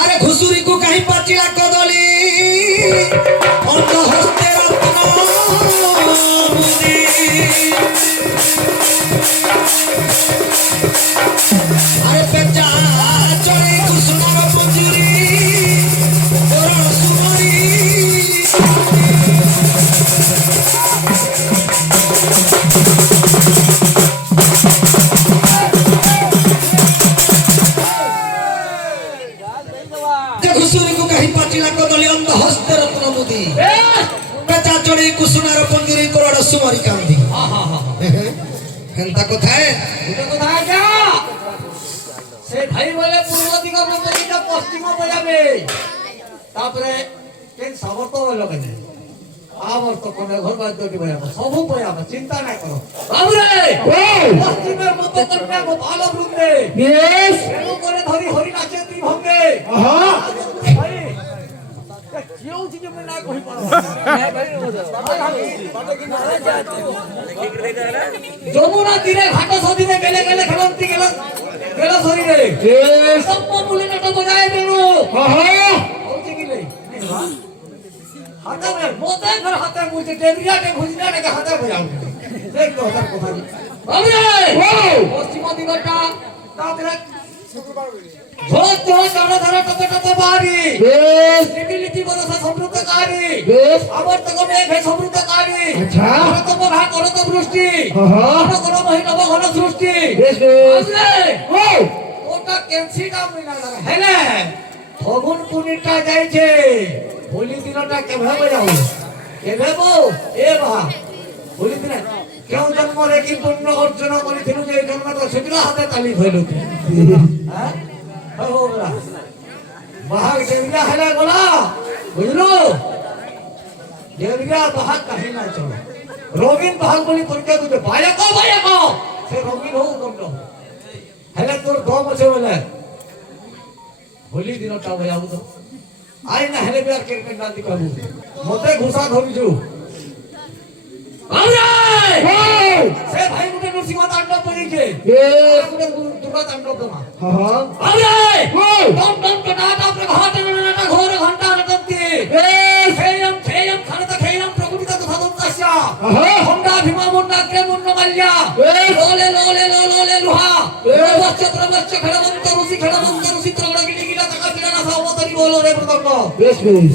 আরে ঘুষুরি কো কাহি পাচিলা কদলি অন্ত হস্তে রত্ন মুদি আরে পেঁচা চড়ে কুসুমার মঞ্জুরি করণ সুমরি ঘুষুরি কো কাহি পাচিলা কদলি অন্ত হস্তে রত্ন মুদি পেঁচা চড়ে কুসুমার মঞ্জুরি করণ সুমরি কান্দি হেনতা কোথায় এটা কোথায় যা সে ভাই বলে পূর্ব দিক প্রতিটা পশ্চিম বজাবে তারপরে কেন সমর্থ হলো কেন আমার তো কোন ঘর বাদ্যটি বজাবো সবু বজাবো চিন্তা নাই করো বাবুরে পশ্চিমের মতো কন্যা গো ভালো বৃন্দে ইয়েস কেন করে ধরি হরি নাচে তুই ভঙ্গে ভাই কেউ জিকে মনে না কই পারো যমুনা তীরে ঘাট সদিনে গেলে গেলে খেলন্তি গেল গেল শরীরে সব মুলি নাটক বজায় দিল হচ্ছে কি রে হাতে মোতে ঘর হাতে মুছে টেবিলাটে ঘুজনাটে হাতে বজাও দেখ তো হাতে কথা বাবুরে পশ্চিম দিকটা তারপরে ঝোল ঝোল ধরা ধরা টপে টপে বাড়ি সিভিলিটি বরসা সমৃদ্ধকারী আবার তো মেঘে সমৃদ্ধকারী ভারত মহা করত বৃষ্টি ঘন মহিলা ঘন সৃষ্টি ওটা কেনসিটা মিলা হেলে ফগুন পুনিটা যাইছে হোলি দিনটা কেভে যাও কেভে বো এ বাহা হোলি দিন কেউ জন্মরে কি পুণ্য অর্জন করেছিল যে জন্ম তো সেগুলো হাতে তালি হইল হ্যাঁ বাহাগ দেবিয়া হেলে গোলা বুঝলো দেবিয়া বাহাগ কাহি না চলো রঙিন বাহাগ বলি পরীক্ষা দিতে বায়াক সে রঙিন হোক কমলো হেলে তোর দম আছে বলে হোলি দিনটা বজাবো তো আই না হেলে বিয়ার ক্রিকেট না দিকাবো মতে ঘুষা ধরিছু সে ভাই মুটে নরসিংহ তাণ্ডব করেছে মুটে দুর্গা তাণ্ডব তোমা টম টম টনাটা প্রঘাটে নাটা ঘোর ঘন্টা রটন্তি খেয়ম খেয়ম খানতা খেয়ম প্রকৃতিতা তো সাধন কাশ্যা হন্ডা ভীমা মুন্ডা কে মুন্ড মাল্যা লোলে লোলে লোলে লুহা প্রবচ্চ খেড়মন্ত রুসি ত্রগড় গিলি গিলা টাকা বিনা না সাবতরি বলো রে প্রদন্ড বেশ বেশ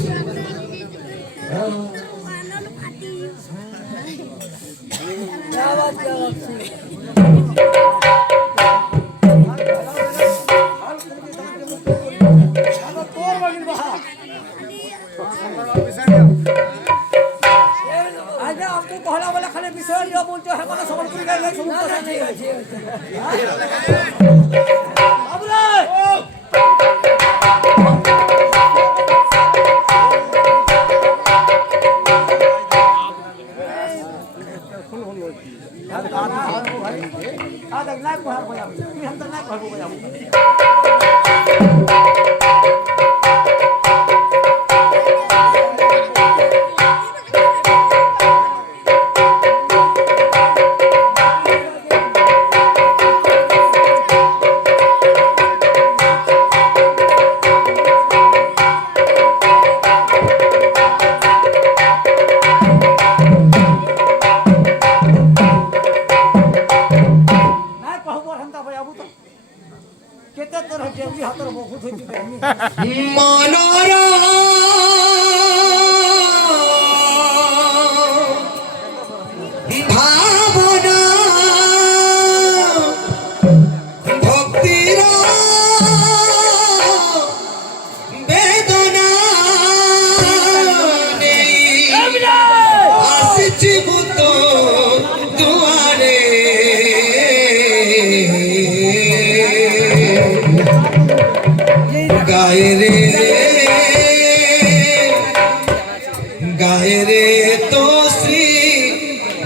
गाए रे तो श्री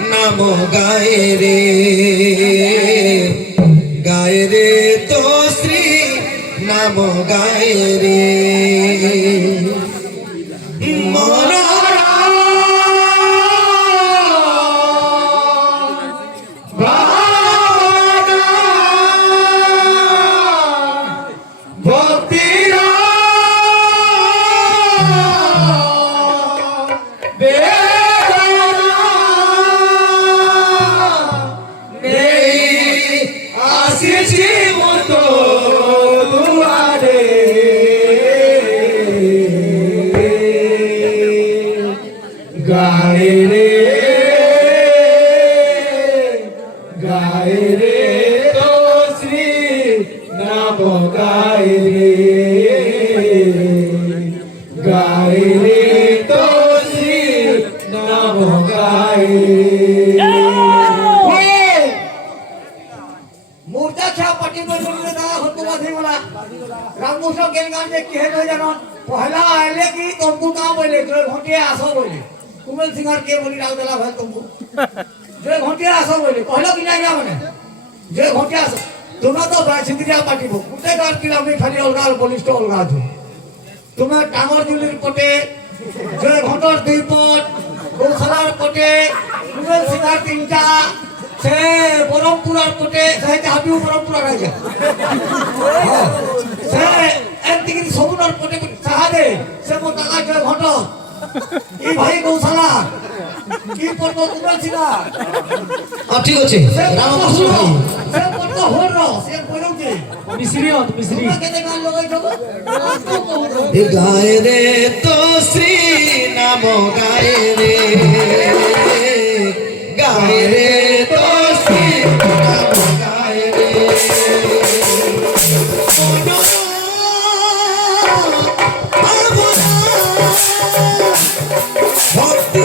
नाम गाए रे तो श्री नाम गाए रे मोरा भक्ति গায়ে রে গায়ে রে তো শ্রী নাম গায়ে রে গায়ে রে তো শ্রী নাম গায়ে মূর্তা খেয়া পাটি বলে দাদা হতো বাধে বলা রামমোহন কেন গান যে কি হেন জানো পহলা আইলে কি তম্বু কা বলে জয় ঘটিয়া আসো বলে কুমেল সিংহার কে বলি রাও দেলা ভাই তম্বু জয় ঘটিয়া আসো বলে পহলা কি নাই মানে জয় ঘটিয়া আসো তোমরা তো সিন্ধিয়া পাটিব কুতে গার কি আমি খালি অলগা বলিষ্ঠ অলগা আছো তোমরা ডাঙর দিল্লির পটে জয় ঘটর দুই পট গৌশালার পটে কুমেল সিংহার তিনটা সে বরমপুরার পটে সে হাবিও বরমপুরা রাজা সে একদিকে সবুনার পটে সাহায্যে সে মো টাকা জয় ঘট এই ভাই গৌশালা কি পড়বো কুমেল সিংহা ঠিক আছে রামকৃষ্ণ ভাই সে পড়বো হর সে বলুকে মিশ্রি তোমরা কেতে গান লগাই দেবো গায়ে রে তো শ্রী নাম গায়ে রে গায়ে রে তো শ্রী নাম গায়ে রে ভক্তি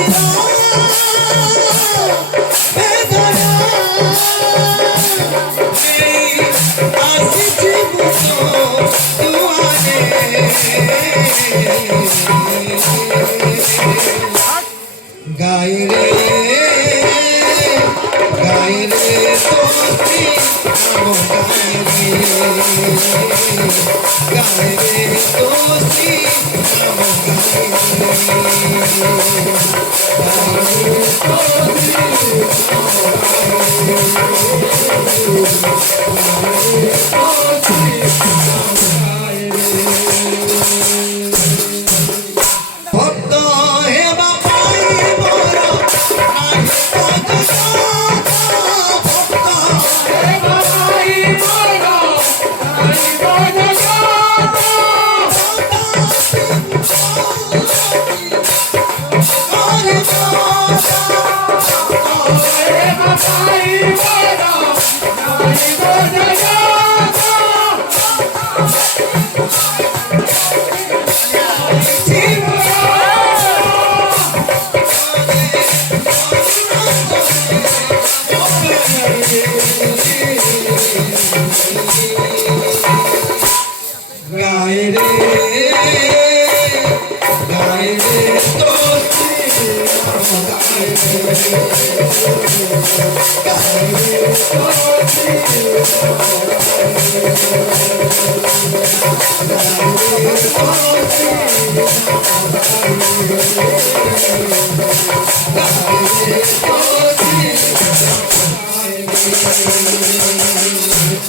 গায়ে রে গায়ে রে তোস্তি নাম গায়ে রে গায়ে রে তোস্তি নাম ভক্ত হে বাপাই মোর নাই ভক্ত হে বাপাই মোর নাই গায়ে রে গায়ে রে তোস্তি নাম গায়ে রে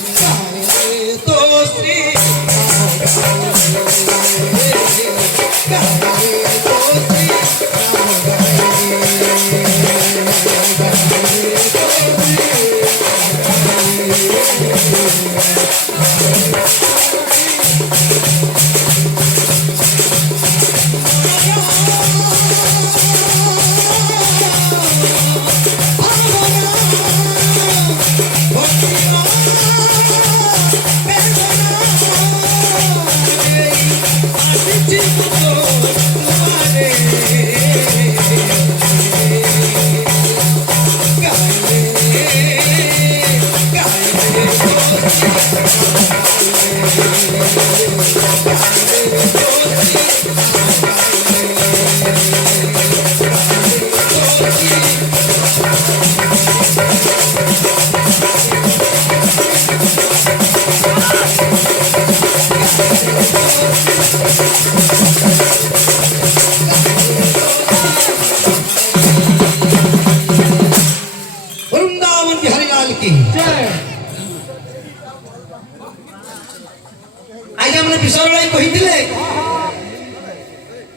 গায়ে রে তোস্তি वृंदावन बिहारी लाल की आज्ञा मैंने विषय लाई कही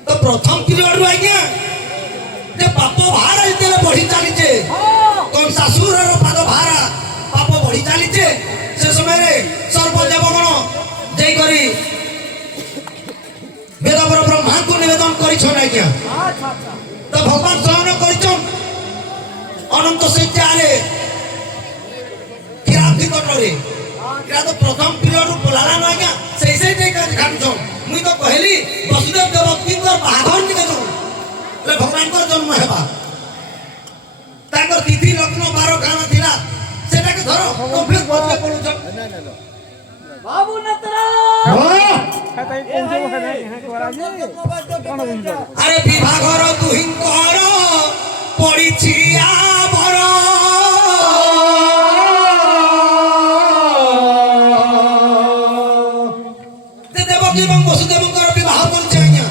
तो प्रथम पीरियड आज्ञा जे पाप भार जेते बढ़ी चलीचे कौन शाशुर पाद भार पाप बढ़ी चलीचे से समय सर्वदेवगण जाइकरी वेदवर ब्रह्मा को निवेदन कर তো ভগবান সহন করেছেন অনন্ত শয্যারে কিরাতি কটরে এটা তো প্রথম পিরিয়ড বলালা না আজ্ঞা সেইটাই খাটছন মুই তো কহিলি বসুদেব দেবকীঙ্কর বাহাঘর নিকে যাও ভগবানଙ୍କର জন্ম ହେବା ତାଙ୍କର ତିଥି ଲଗ୍ନ ବାର କାଣା ଥିଲା ସେଟାকে ଧର କମ୍ପ୍ଲିଟ ବଦଲେ ପଡୁଛ বাবু নেত্রা আরে বিভাগর দুহিঙ্কর পড়িছি আবর দেবকী এবং বসুদেবଙ୍କର বিবাহ করছে আজ্ঞা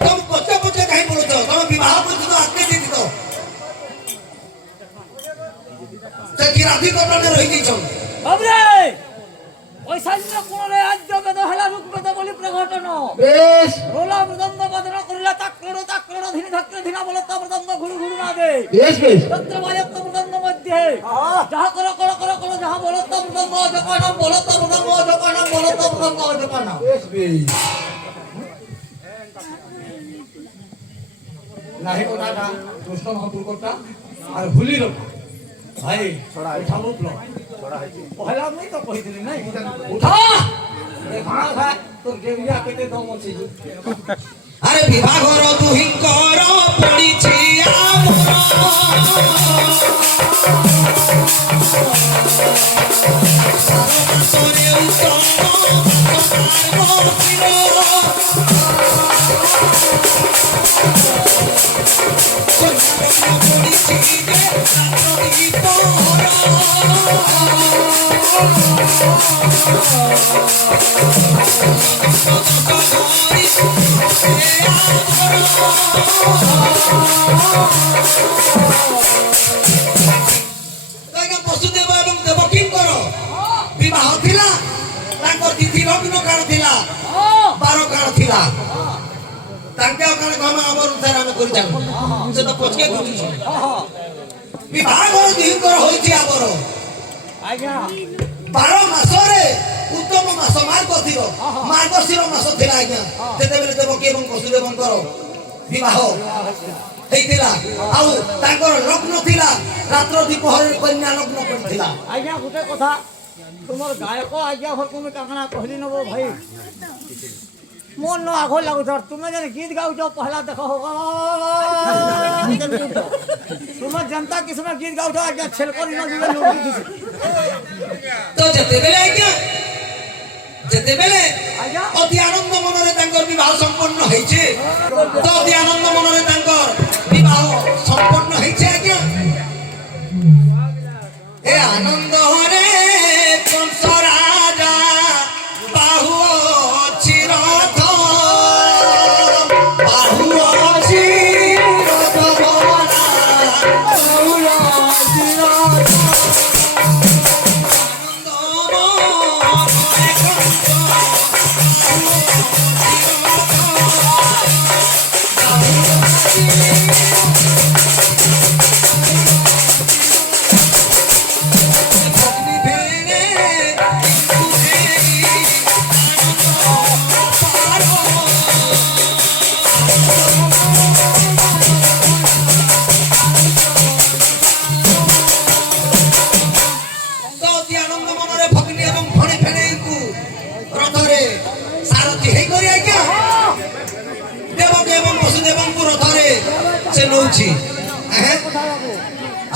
তুমি পচে পচে কাহি পড়ুছ তুমি বিবাহ করছ তো আজকে দিদি তো সে কি রাধি কটনে রহি যাইছ বাবরে ওই সান্য কোণরে আদ্য বেদ হেলা রূপ বেদ বলি প্রঘটন বেশ রোলা মৃদঙ্গ বাদন করিলা তাক্রড় তাক্রড় ধীনি ধাক্র ধীনা বলতা মৃদঙ্গ ঘুরু ঘুরু না দে বেশ বেশ তত্র বায়ত্ত মৃদঙ্গ মধ্যে যাহা কর কর কর কর যাহা বলতা মৃদঙ্গ জপানাম বলতা মৃদঙ্গ জপানাম বলতা মৃদঙ্গ জপানাম বেশ বেশ নাহি কথাটা দুষ্ট মহাপুর কথা আর ভুলি রোটা ভাই ছড়া উঠা মুখ লো ছড়া হইছে পহলা নাই তো কইছিলি নাই উঠা এ খানা খা তোর গেবিয়া কেতে দম আছে আরে বিভাগর দুহিঙ্কর পড়িছি আবর সারবাসরে উত্তম সদার্বচির পড়িছি যে রাত্রি পহর বসুদেব এবং দেবকীঙ্কর বিবাহ ଥିଲା ତାଙ୍କର ତିଥି ଲଗ୍ନ କାଳ ଥିଲା ବାର କାଳ ଥିଲା ତାଙ୍କେ କାଳେ ଗମା ଆମର ଅନୁସାରେ ଆମେ କରି ଯାଉ ସେ ତ ପଛକେ କରୁଛୁ ବିବାହ ଦୁହିଁଙ୍କର ହୋଇଛି ଆମର আজ্ঞা 12 ମାସରେ ଉତ୍ତମ ମାସ ମାର୍ଗଶିର ମାର୍ଗଶିର ମାସ ଥିଲା ଆଜ୍ଞା ସେତେବେଳେ ଦେବକୀ ଏବଂ ବସୁଦେବଙ୍କର ବିବାହ ହେଇଥିଲା ଆଉ ତାଙ୍କର ଲଗ୍ନ ଥିଲା ରାତ୍ର ଦ୍ୱିପହରରେ କନ୍ୟା ଲଗ୍ନ କରିଥିଲା আজ্ঞা গোটে কথা তোমার গায়ক আজ্ঞা ভর তুমি কাকনা কহিলি নব ভাই মন ন আঘো লাগুছ তুমি যেন গীত গাউছ পহলা দেখো তোমার জনতা কি সময় গীত গাউছ আজ্ঞা ছেল করি না দিলে লোক দিছে তো যেতেবেলে আজ্ঞা অতি আনন্দ মନରେ ତାଙ୍କର ବିବାହ ସମ୍ପନ୍ନ ହେଇছে ତ ଅତି ଆନନ୍ଦ ମନରେ ତାଙ୍କର ବିବାହ ସମ୍ପନ୍ନ ହେଇছে ଆଜ୍ଞା ଏ ଆନନ୍ଦ ହରେ କଂସ ରାଜା ବାହୁ ଅଛି ରଥ ବାହୁ ଅଛି ରଥ ଭରା ବାହୁ ଅଛି ରଥ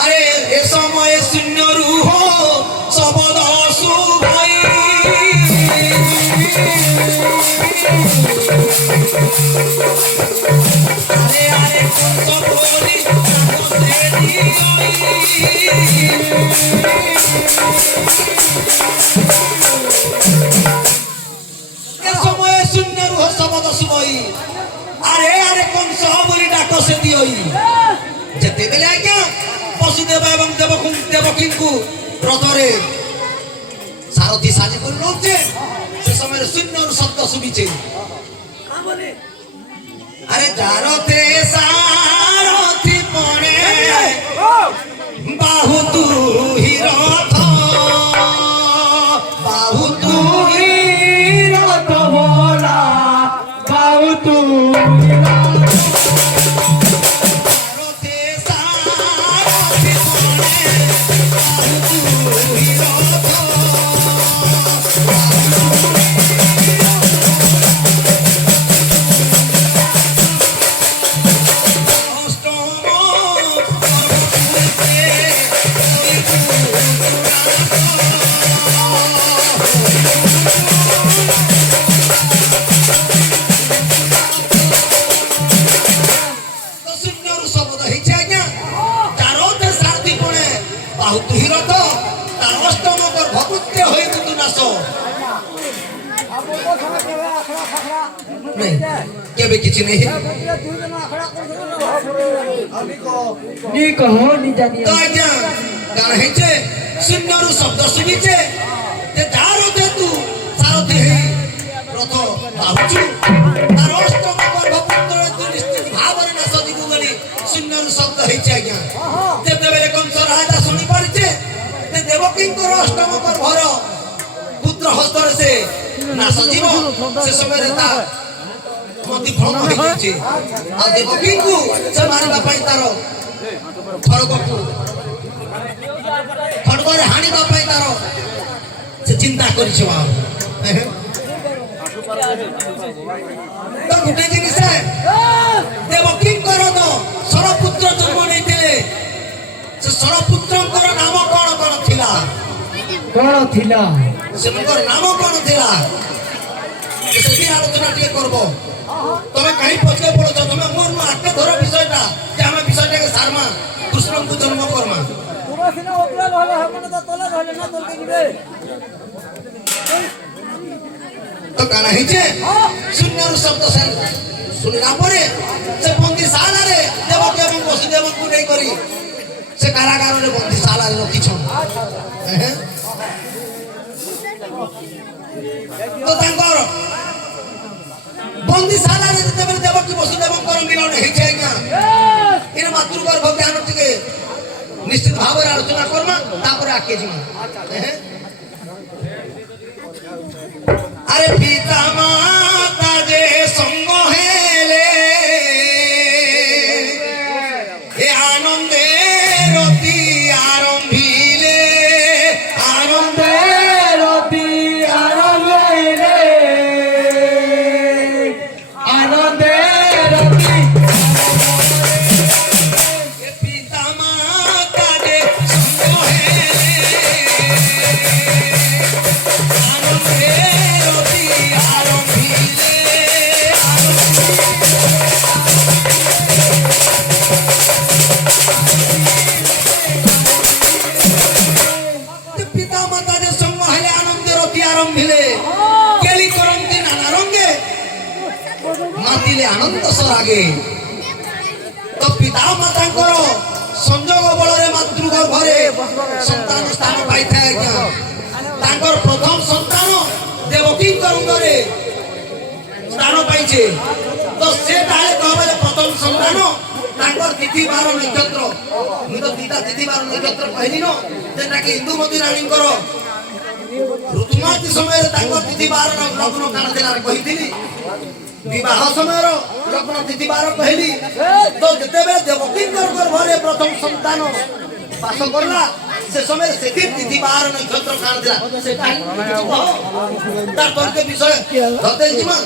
আরে এ সময় শূন্য রুহ শবদ শুভাই আরে আরে কোন বলি এ সময় শূন্য রুহ শবদ শুভাই আরে আরে কোন বলি ডাক সে দিই যেতেবেলে আজ্ঞা বসুদেব এবং দেবকীଙ୍କୁ রথরে সারথি সাজি করে রয়েছে সে সময় শূন্যর শব্দ শুভিছে আরে যারতে সারথি পড়ে বাহু তুহি রথ বাহু তুহি রথ ভোলা বাহু তুহি नहीं केबे किछि नहीं नी कहो नी जानी तो आज्ञा गाना हेचे शून्यरु शब्द सुनिचे ते दारो दे तू सारथी हे रथ बाहुचु तार अष्टम गर्भपुत्र तू निश्चित भावरे न सदिबु गली शून्यरु शब्द हेचे आज्ञा जेते बेले कंस राजा सुनि परिचे ते देवकी को अष्टम गर्भर पुत्र हस्तर से ना सजीव से समय ता मति भ्रम हो जाइए आ देवकी को से मारबा पई तारो खड़गकु खड़गरे हानिबा पई तारो से चिंता करि छ तो गुटे जिनिस देवकी कर तो सरपुत्र जन्म नैतिले से सरपुत्र नाम कौन थिला सेमकर नाम कौन थिला से आलोचना टिके करबो तमे कहीं पछके पड़ो तमे मोर आके धर विषयटा जे हम विषयटा के सारमा कृष्ण को जन्म करमा पूरा सिना ओकरा रहले हमन त तले रहले ना तोल के दिबे तो काना हिचे शून्यरु शब्द से सुनिला परे से बंदीशाला रे देवकी एवं वसुदेव को नहीं करी से कारागार रे बंदीशाला रे रखी छन तो तांकर बंदीशाला रे जब देवकी वसुदेव को मिलन हे जाएगा इन मातृगर्भ ज्ञान टिके निश्चित भाव रे आलोचना करमा तापर आके जी अरे पिता माता जे संग हेले ए आनंदे रति आरंभिले आनंदे रति आरंभिले आनंदे रति ए पिता माता जे संग हेले आनंदे रति आरंभिले पिता माता जे संग हेले आनंद रति आरंभिले केली करंती नाना रंगे मातिले आनंद सरागे तो पिता माता करो संजोग बलरे मातृगर्भरे संतान स्थान पाई थाए आज्ञा तांकर प्रथम संतान देवकी करंगरे स्थान पाइछे तो से ताले कहबले प्रथम संतान तांकर तिथि बार नक्षत्र मु तो दीटा तिथि बार नक्षत्र कहली न जेटा कि इंदुमती रानी करो ऋतुमती समय तांकर तिथि बार लग्न काण देला कहिथिली विवाह समय लग्न तिथि बार कहली तो जते बेले देवकी गर्भरे प्रथम संतान बास करला से समय से तिथि बार नक्षत्र काण देला सेटा तार तर्क विषय धते जिमा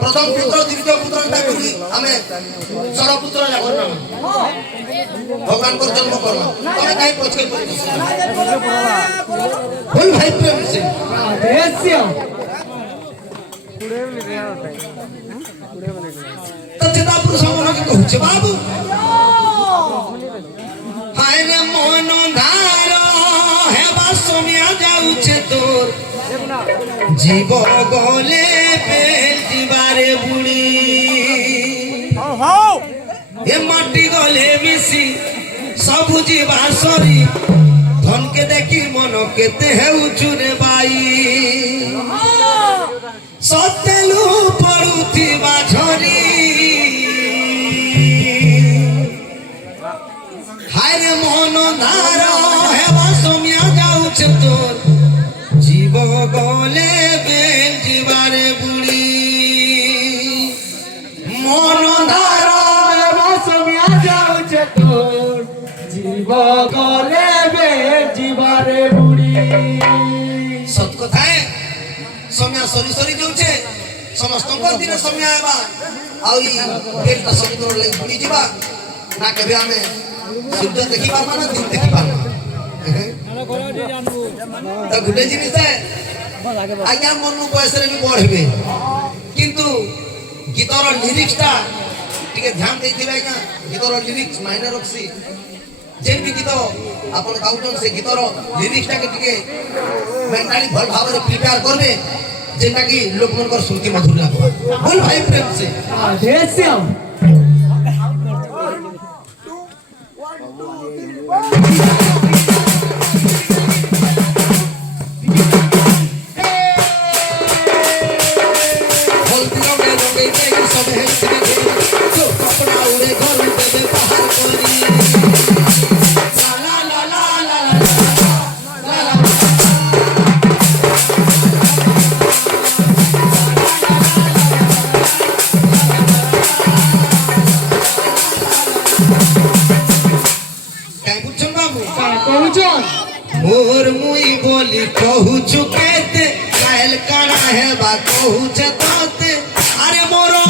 प्रथम पुत्र द्वितीय पुत्र डाकरी हमें सरपुत्र या करना भगवान को जन्म करना तमे काई पछके बोल भाई प्रेम से देश्य तो चिता पुरुष मन के कहछ बाबू हाय रे मन धार हे बासमिया जाउछे तोर जीव गले पेल जीवारे बुड़ी ए माटी गले मिसी सब जीवा सरी धन के देखी मन केते हेउछु रे बाई सतेलु पड़ुथिबा झरी हाय रे मन धार हे बासमिया जाउछ तोर जीव गले बेल जीवारे बुड़ी मन धार हे बासमिया जाउछे तोर जीव गले बे जीवारे बुड़ी सत कथा है समय सरी सरी जाउछे समस्त दिन समय आबा आउ पेट समुद्र ले बुड़ी जीवा ना केबे हमें सूर्य देखि पारमा ना दिन देखि पारमा तो गुटे जिनिस है आज्ञा मन बयस रे भी बढ़बे किंतु गीतर लिरिक्सटा टिके ध्यान देथिबे आज्ञा गीतर लिरिक्स माइनर रखसी जेन भी गीत आपण गाउटन से गीतर लिरिक्सटा के टिके मेंटली भल भाव रे प्रिपेयर करबे जेटा कि लोक मन कर सुन के मधुर लागबा बोल भाई प्रेम से देश्यम हल्दियों में रंगे के सब है जो कपड़ा उड़े घर पे बाहर कोनी ला ला ला ला ला ला काय पूछन बाबू कहूचन मोर मुई बोली कहू चुकेते कायल काना है बा कहू चताते अरे मोरो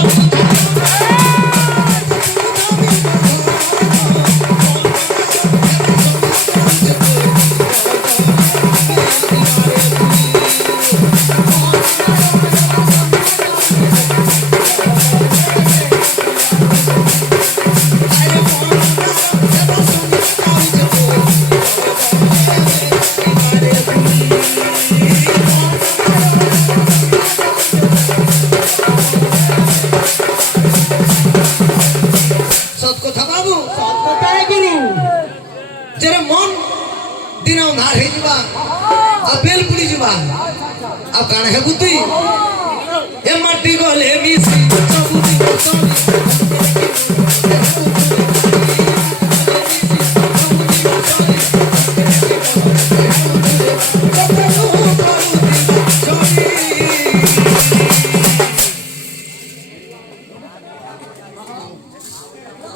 सत কথা बाबू কথাই গুরু जेरे मन दिन अंधार हे जिबा आ बेल पुड़ी जिबा आ काण हे बुती ए माटी गले मिसी सबुती सोनी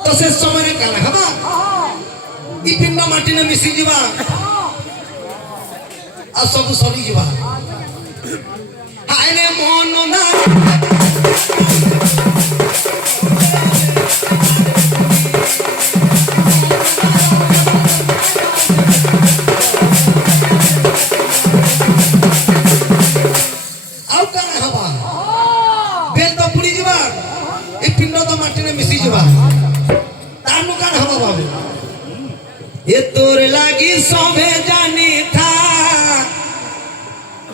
तो से समय रे काण हबा ई पिंडा माटी ने मिसी जिबा आ सब सरी जिबा हाय रे मन ना आउ काण हबा बेल तो पुड़ी जिबा ई पिंडा तो माटी ने मिसी जिबा तानु काण हबा बाबू ये तोर लागी सोभे जानी था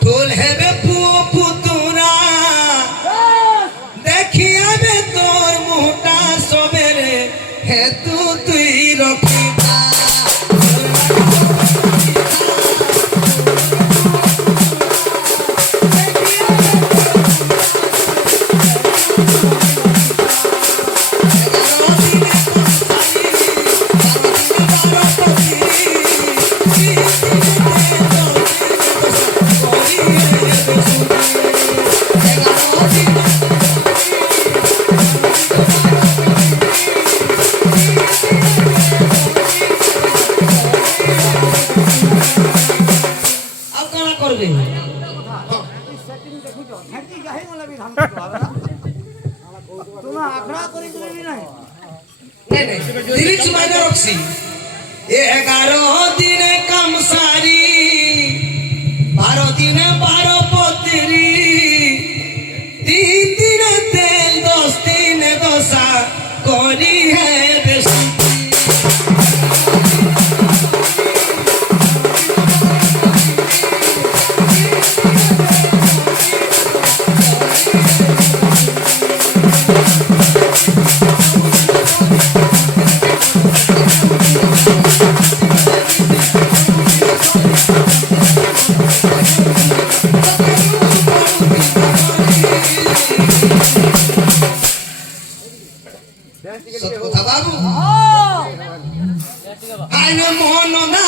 ढोल है बे पुतुरा देखिया बे तोर मुहटा सोबेरे है तू तुई रखीता अब काना करबे তোমরা আখড়া করে দিবি না नहीं नहीं लिरिक्स मायने रखसी ए 11 दिन कम सारी 12 दिन 12 पोतरी 3 दिन तेल 10 दिन दोसा कोरी है बेसी सत কথা बाबू आय न मोहन ना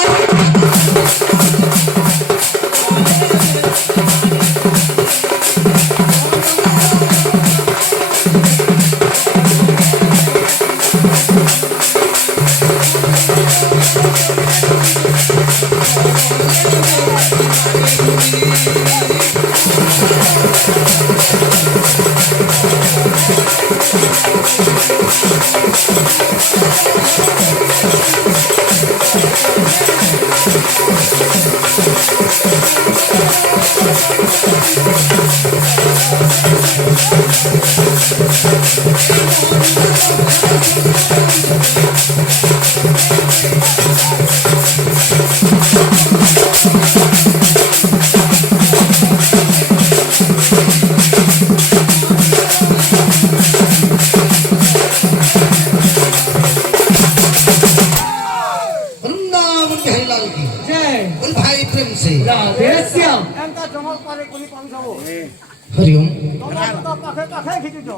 তো পাখে পাখে খিচুছ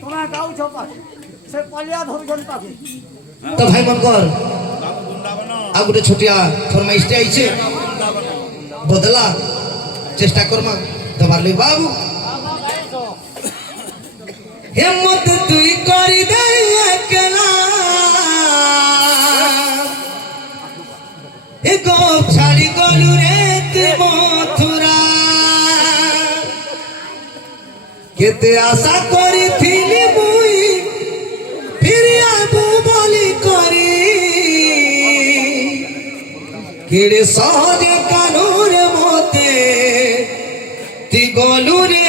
তোমরা গাউছ পাখে সে পালিয়া ধরুছন পাখে তো ভাই মনকর ଆଉ ଗୋଟେ ଛୋଟିଆ ଫରମାଇଶଟେ ଆଇছে ବଦଲା ଚେଷ୍ଟା କରମା ଦବାର ଲାଗି ବାବୁ हिम्मत तुई कर दे अकेला गो छाड़ी गलु रे तू मथुरा केते आशा करी थिली मुई फिर आबू बोली करी केड़े सहज कानूर मते ती गलु रे